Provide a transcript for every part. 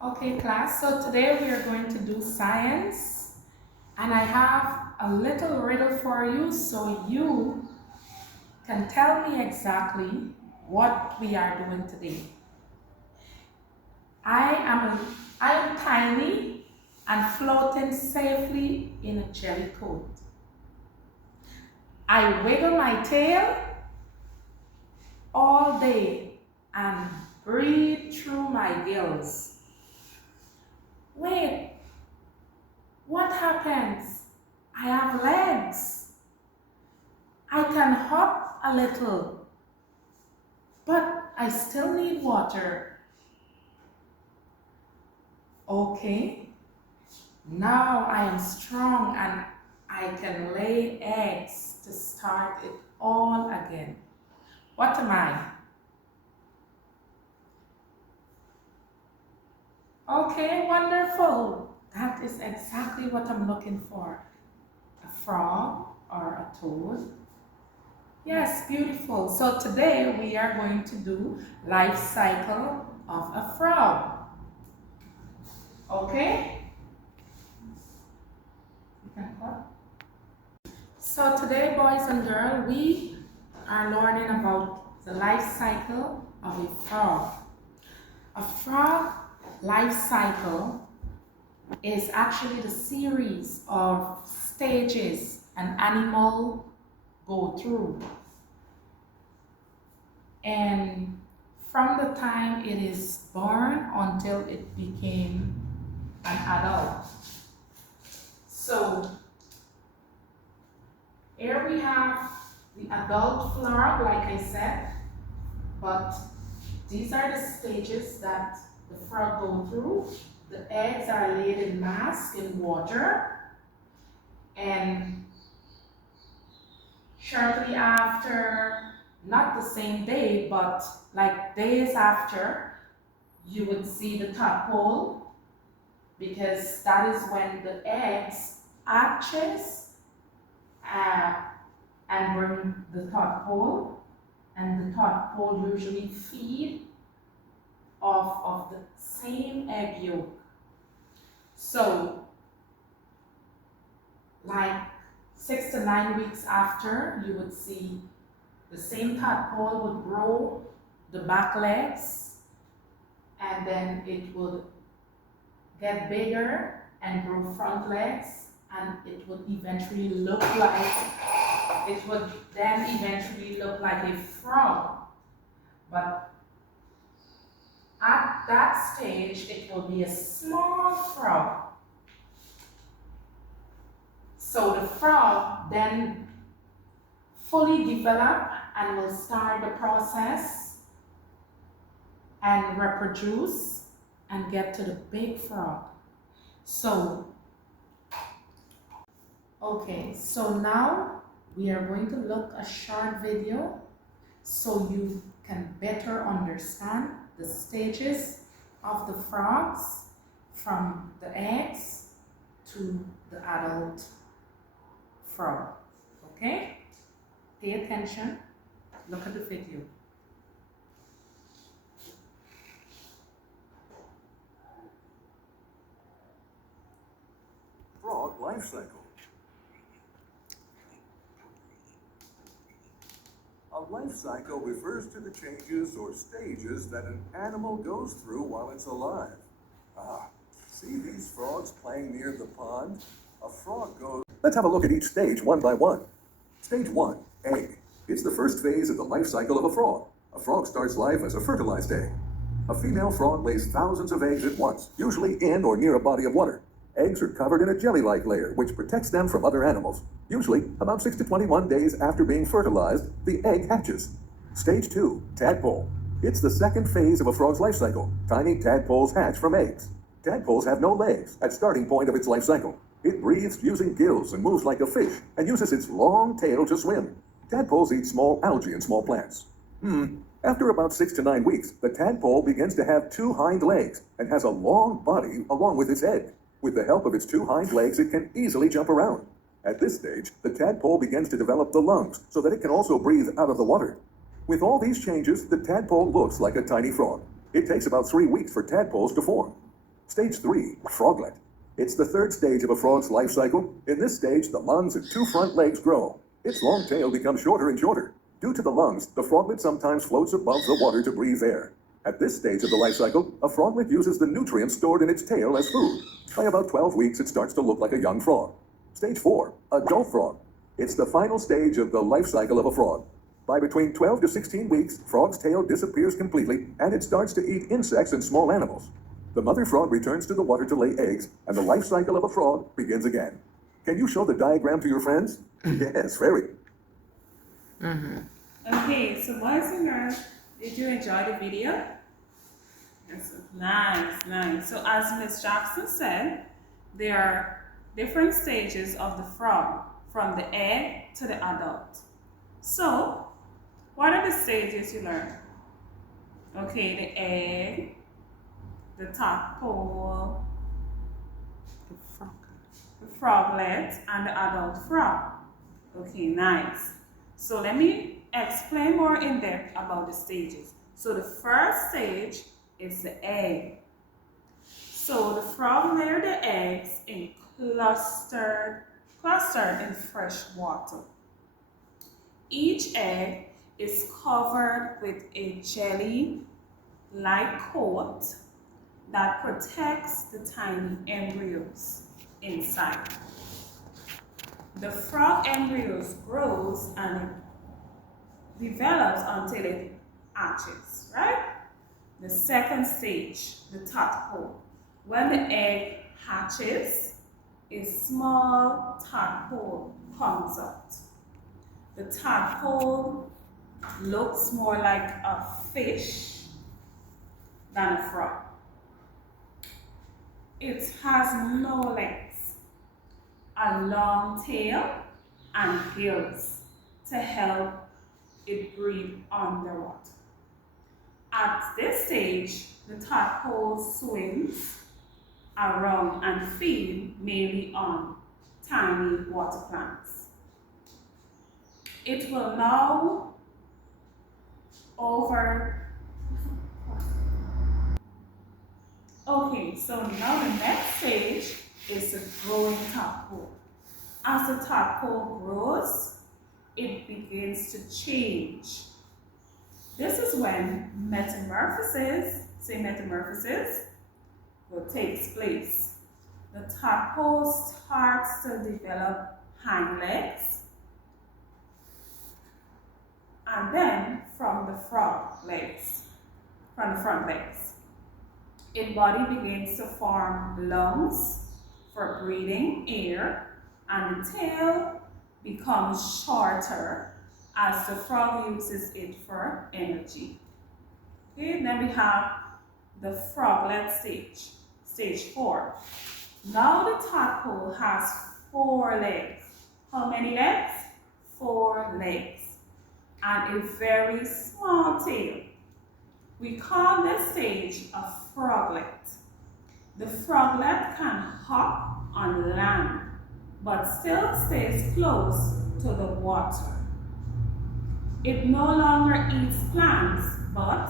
Okay, class, so today we are going to do science, and I have a little riddle for you so you can tell me exactly what we are doing today. I am, I am tiny and floating safely in a jelly coat. I wiggle my tail all day and breathe through my gills. Wait, what happens? I have legs. I can hop a little, but I still need water. Okay, now I am strong and I can lay eggs to start it all again. What am I? Okay, wonderful. That is exactly what I'm looking for. A frog or a toad? Yes, beautiful. So today we are going to do life cycle of a frog. Okay? You can cut. So today, boys and girls, we are learning about the life cycle of a frog. A frog life cycle is actually the series of stages an animal go through. And from the time it is born until it became an adult. So here we have the adult frog, like I said, but these are the stages that the frog go through. The eggs are laid in mass in water, and shortly after, not the same day, but like days after, you would see the tadpole, because that is when the eggs hatches and bring the tadpole, and the tadpole usually feed off of the same egg yolk. So, like 6 to 9 weeks after, you would see the same tadpole would grow the back legs, and then it would get bigger and grow front legs, and it would eventually look like a frog. But at that stage, it will be a small frog. So the frog then fully develop and will start the process and reproduce and get to the big frog. So, okay, so now we are going to look a short video so you can better understand the stages of the frogs from the eggs to the adult frog. Okay? Pay attention. Look at the video. Frog life cycle. A life cycle refers to the changes or stages that an animal goes through while it's alive. See these frogs playing near the pond? A frog goes... Let's have a look at each stage one by one. Stage 1, egg. It's the first phase of the life cycle of a frog. A frog starts life as a fertilized egg. A female frog lays thousands of eggs at once, usually in or near a body of water. Eggs are covered in a jelly-like layer, which protects them from other animals. Usually, about 6 to 21 days after being fertilized, the egg hatches. Stage 2, tadpole. It's the second phase of a frog's life cycle. Tiny tadpoles hatch from eggs. Tadpoles have no legs at starting point of its life cycle. It breathes using gills and moves like a fish, and uses its long tail to swim. Tadpoles eat small algae and small plants. After about 6 to 9 weeks, the tadpole begins to have 2 hind legs and has a long body along with its head. With the help of its 2 hind legs, it can easily jump around. At this stage, the tadpole begins to develop the lungs so that it can also breathe out of the water. With all these changes, the tadpole looks like a tiny frog. It takes about 3 weeks for tadpoles to form. Stage 3, froglet. It's the third stage of a frog's life cycle. In this stage, the lungs and two front legs grow. Its long tail becomes shorter and shorter. Due to the lungs, the froglet sometimes floats above the water to breathe air. At this stage of the life cycle, a froglet uses the nutrients stored in its tail as food. By about 12 weeks, it starts to look like a young frog. Stage 4, adult frog. It's the final stage of the life cycle of a frog. By between 12 to 16 weeks, frog's tail disappears completely, and it starts to eat insects and small animals. The mother frog returns to the water to lay eggs, and the life cycle of a frog begins again. Can you show the diagram to your friends? Yes, very. Okay, so boys and girls, did you enjoy the video? Yes, nice. So as Ms. Jackson said, there are different stages of the frog, from the egg to the adult. So, what are the stages you learned? Okay, the egg, the tadpole, the froglet, and the adult frog. Okay, nice. So let me explain more in depth about the stages. So the first stage is the egg. So the frog laid the eggs in clustered in fresh water. Each egg is covered with a jelly-like coat that protects the tiny embryos inside. The frog embryos grows and it develops until it hatches, right? The second stage, the tadpole. When the egg hatches, a small tadpole comes out. The tadpole looks more like a fish than a frog. It has no legs, a long tail, and gills to help it breathe underwater. At this stage, the tadpole swims around and feed mainly on tiny water plants. It will now Okay, so now the next stage is the growing tadpole. As the tadpole grows, it begins to change. This is when metamorphosis will take place. The tadpole starts to develop hind legs, and then from the front legs, its body begins to form lungs for breathing air, and the tail becomes shorter as the frog uses it for energy. Okay, then we have the froglet stage, stage 4. Now the tadpole has 4 legs. How many legs? 4 legs. And a very small tail. We call this stage a froglet. The froglet can hop on land, but still stays close to the water. It no longer eats plants, but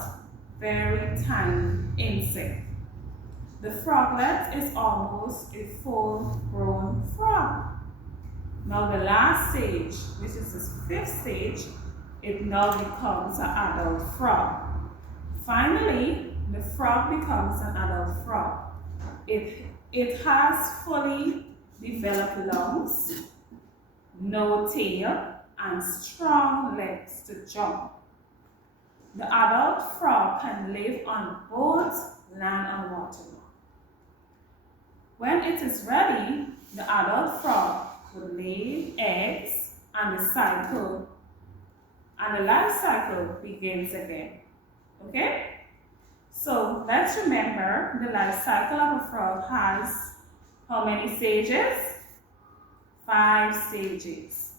very tiny insects. The froglet is almost a full-grown frog. Now the last stage, which is the 5th stage, it now becomes an adult frog. Finally, the frog becomes an adult frog. It has fully developed lungs, no tail, and strong legs to jump. The adult frog can live on both land and water. When it is ready, the adult frog will lay eggs and the life cycle begins again. Okay? So let's remember the life cycle of a frog has how many stages? 5 stages.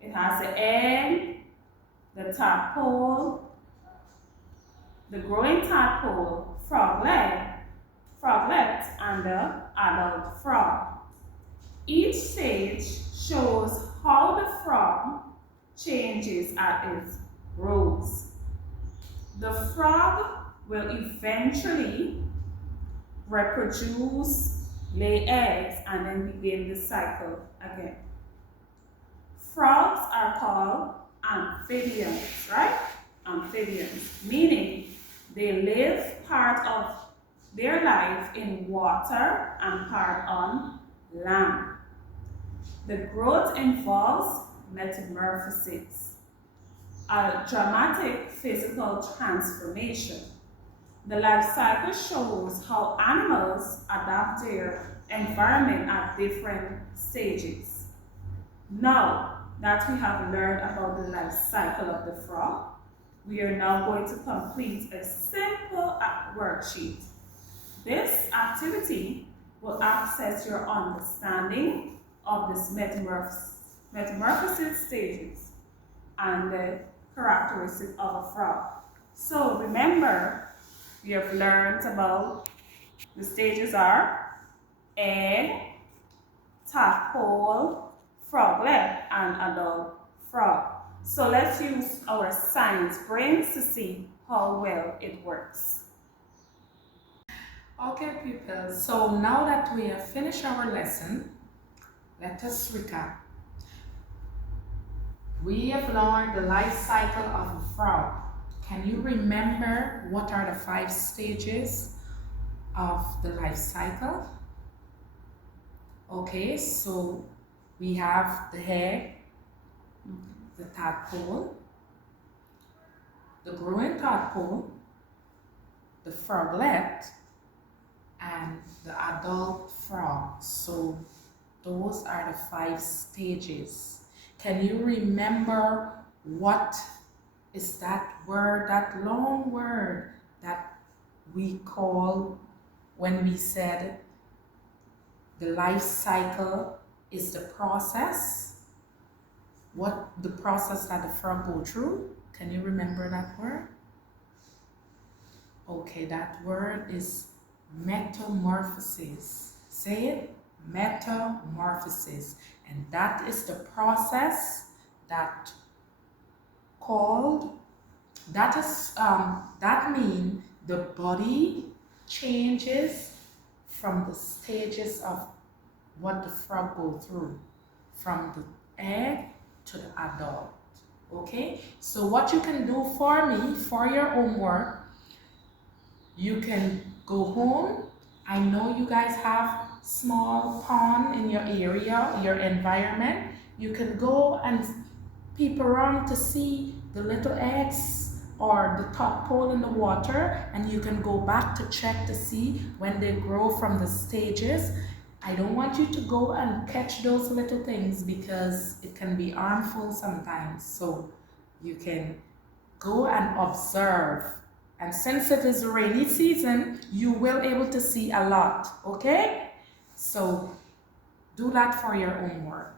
It has the egg, the tadpole, the growing tadpole, froglet, and the adult frog. Each stage shows how the frog changes as it grows. The frog will eventually reproduce, lay eggs, and then begin the cycle again. Frogs are called amphibians, right? Amphibians, meaning they live part of their life in water and part on land. The growth involves metamorphosis, a dramatic physical transformation. The life cycle shows how animals adapt their environment at different stages. Now that we have learned about the life cycle of the frog, we are now going to complete a simple worksheet. This activity will access your understanding of this metamorphosis stages and the characteristics of a frog. So remember, we have learned about the stages are egg, tadpole, froglet, and adult frog. So let's use our science brains to see how well it works. Okay, people, so now that we have finished our lesson, let us recap. We have learned the life cycle of a frog. Can you remember what are the 5 stages of the life cycle? Okay, so we have the egg, the tadpole, the growing tadpole, the froglet, and the adult frog. So those are the 5 stages. Can you remember what is that word, that long word that we call when we said the life cycle is the process? What the process that the frog go through? Can you remember that word? Okay, that word is metamorphosis. Say it, metamorphosis. And that is the process that means the body changes from the stages of what the frog go through, from the egg to the adult. Okay, so what you can do for me, for your homework, you can go home. I know you guys have small pond in your area, your environment. You can go and peep around to see the little eggs or the tadpole in the water, and you can go back to check to see when they grow from the stages. I don't want you to go and catch those little things because it can be harmful sometimes. So you can go and observe. And since it is rainy season, you will able to see a lot, okay? So do that for your homework.